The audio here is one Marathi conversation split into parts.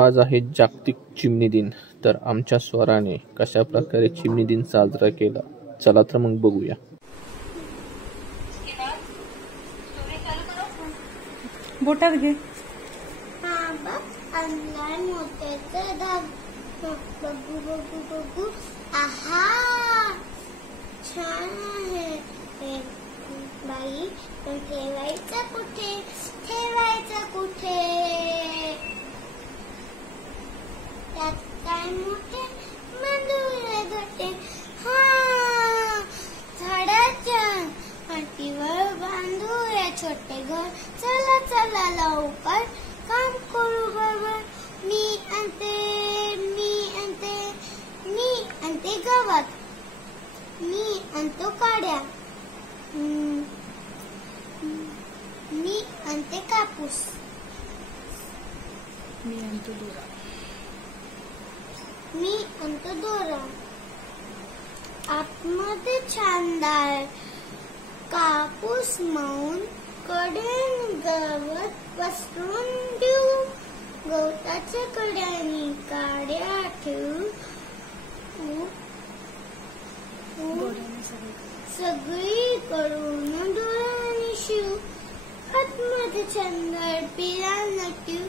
आज आहे जागतिक चिमणी दिन. तर आमच्या स्वराने कशा प्रकारे चिमणी दिन साजरा केला, चला तर मग बघूया. बोटात घे. मोत्याचं डाग बघू बघू बघू. आहा, छान आहे बाई, पण ठेवायचं कुठे, ठेवायचं कुठे? त्यात काय मोठे मंदुरे घटे. हा, झाडाच्या पाठीवर बांधूया छोटे घर. चला चला लवकर काम करू बरोबर. मी आणते गवत, मी आणतो काड्या, मी आणते कापूस, मी आणतो दोरा, मी आणतो दोरा. आतमध्ये छानदार कापूस मळून कडेन गवत पसरून देऊ. गवताच्या कड्यानी काड्या ठेवू. सगळी करून डोळ्याने शिव. आतमध्ये छानदार पिलांना ठेवू,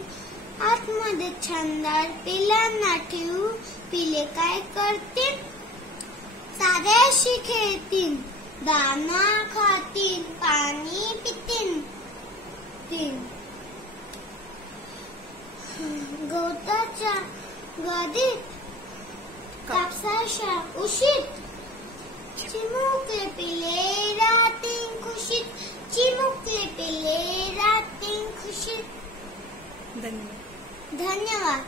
आतमध्ये छानदार पिलांना ठेवू. पिले काय करतील, साऱ्याशी खेळतील, दाना खातील, पाणी पितील. गवताच्या गादीत कापसाच्या उशीत चिमुकले पिले राहतील खुशीत. चिमुकले पिले राहतील खुशीत. धन्यवाद. धन्यवाद.